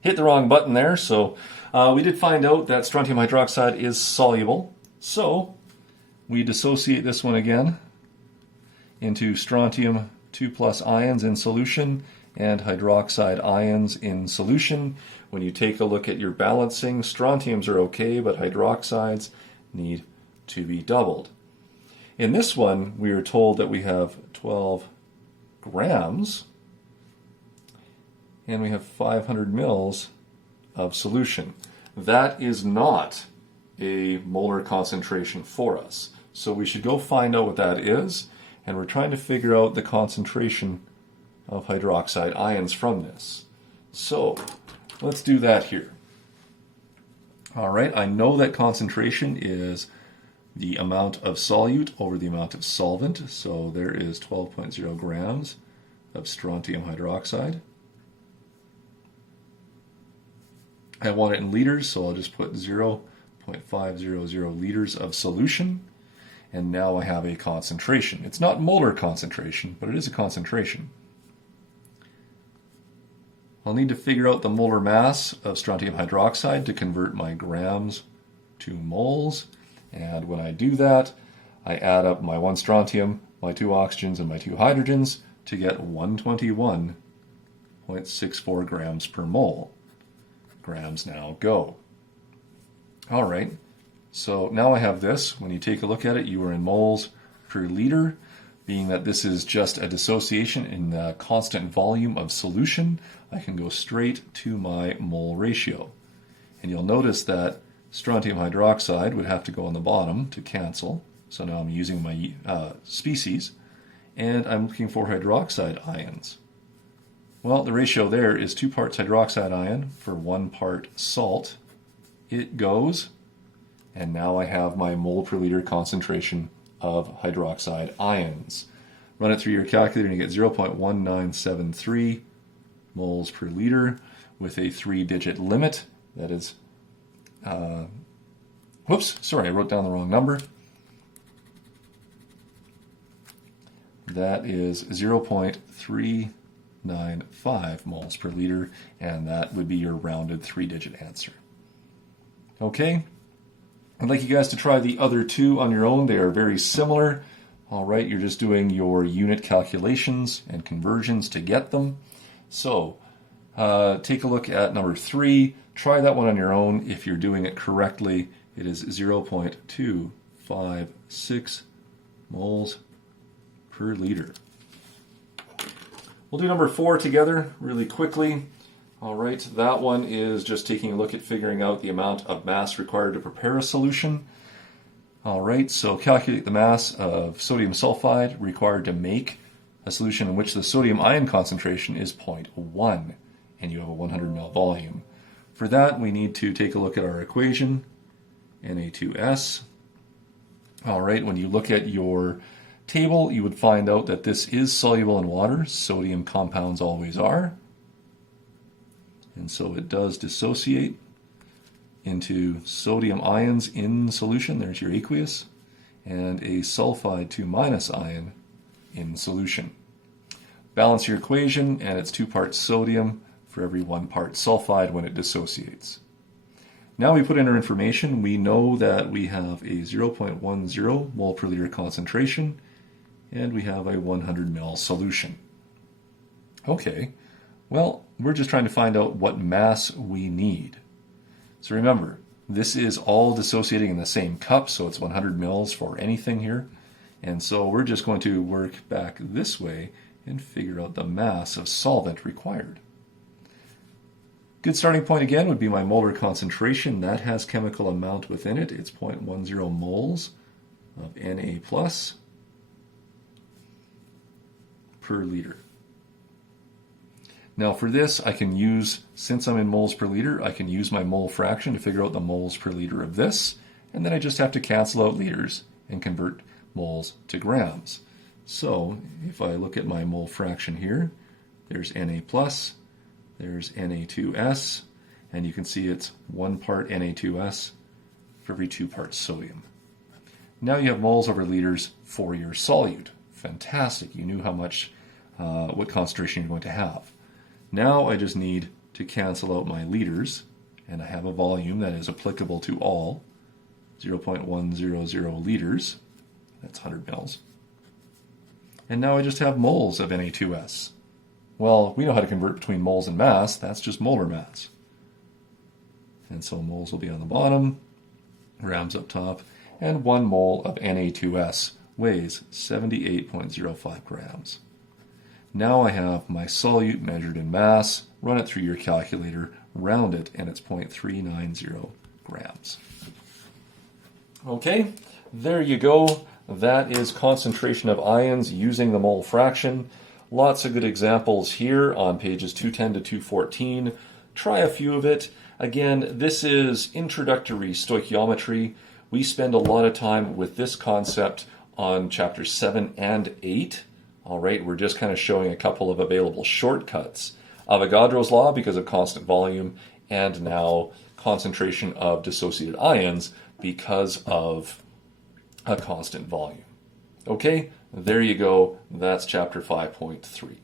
hit the wrong button there. So we did find out that strontium hydroxide is soluble. So we dissociate this one again into strontium 2 plus ions in solution and hydroxide ions in solution. When you take a look at your balancing, strontiums are okay, but hydroxides need to be doubled. In this one, we are told that we have 12 grams and we have 500 mils of solution. That is not a molar concentration for us. So we should go find out what that is, and we're trying to figure out the concentration of hydroxide ions from this. So let's do that here. All right, I know that concentration is the amount of solute over the amount of solvent. So there is 12.0 grams of strontium hydroxide. I want it in liters, so I'll just put 0.500 liters of solution. And now I have a concentration. It's not molar concentration, but it is a concentration. I'll need to figure out the molar mass of strontium hydroxide to convert my grams to moles. And when I do that, I add up my 1 strontium, my 2 oxygens, and my 2 hydrogens to get 121.64 grams per mole. Grams now go. All right, so now I have this. When you take a look at it, you are in moles per liter, being that this is just a dissociation in the constant volume of solution. I can go straight to my mole ratio. And you'll notice that strontium hydroxide would have to go on the bottom to cancel. So now I'm using my species, and I'm looking for hydroxide ions. Well, the ratio there is 2 parts hydroxide ion for 1 part salt. It goes, and now I have my mole per liter concentration of hydroxide ions. Run it through your calculator and you get 0.1973 moles per liter with a 3-digit limit. That is, whoops, sorry, I wrote down the wrong number. That is 0.395 moles per liter, and that would be your rounded 3-digit answer. Okay, I'd like you guys to try the other 2 on your own. They are very similar. All right, you're just doing your unit calculations and conversions to get them. So take a look at number 3. Try that one on your own. If you're doing it correctly, it is 0.256 moles per liter. We'll do number 4 together really quickly. All right, that one is just taking a look at figuring out the amount of mass required to prepare a solution. All right, so calculate the mass of sodium sulfide required to make a solution in which the sodium ion concentration is 0.1, and you have a 100 ml volume. For that, we need to take a look at our equation, Na2S. All right, when you look at your table, you would find out that this is soluble in water. Sodium compounds always are. And so it does dissociate into sodium ions in solution. There's your aqueous. And a sulfide 2- ion in solution. Balance your equation, and it's 2 parts sodium for every 1 part sulfide when it dissociates. Now we put in our information. We know that we have a 0.10 mole per liter concentration, and we have a 100 ml solution. Okay, well, we're just trying to find out what mass we need. So remember, this is all dissociating in the same cup, so it's 100 mils for anything here. And so we're just going to work back this way and figure out the mass of solvent required. Good starting point again would be my molar concentration. That has chemical amount within it. It's 0.10 moles of Na plus per liter. Now for this, I can use, since I'm in moles per liter, I can use my mole fraction to figure out the moles per liter of this, and then I just have to cancel out liters and convert moles to grams. So if I look at my mole fraction here, there's Na plus, there's Na2S, and you can see it's 1 part Na2S for every 2 parts sodium. Now you have moles over liters for your solute. Fantastic, you knew how much, what concentration you're going to have. Now I just need to cancel out my liters, and I have a volume that is applicable to all, 0.100 liters, that's 100 mils. And now I just have moles of Na2S. Well, we know how to convert between moles and mass, that's just molar mass. And so moles will be on the bottom, grams up top, and 1 mole of Na2S weighs 78.05 grams. Now I have my solute measured in mass, run it through your calculator, round it, and it's 0.390 grams. Okay, there you go. That is concentration of ions using the mole fraction. Lots of good examples here on pages 210 to 214. Try a few of it. Again, this is introductory stoichiometry. We spend a lot of time with this concept on chapters 7 and 8. All right, we're just kind of showing a couple of available shortcuts. Avogadro's law because of constant volume, and now concentration of dissociated ions because of a constant volume. Okay, there you go. That's chapter 5.3.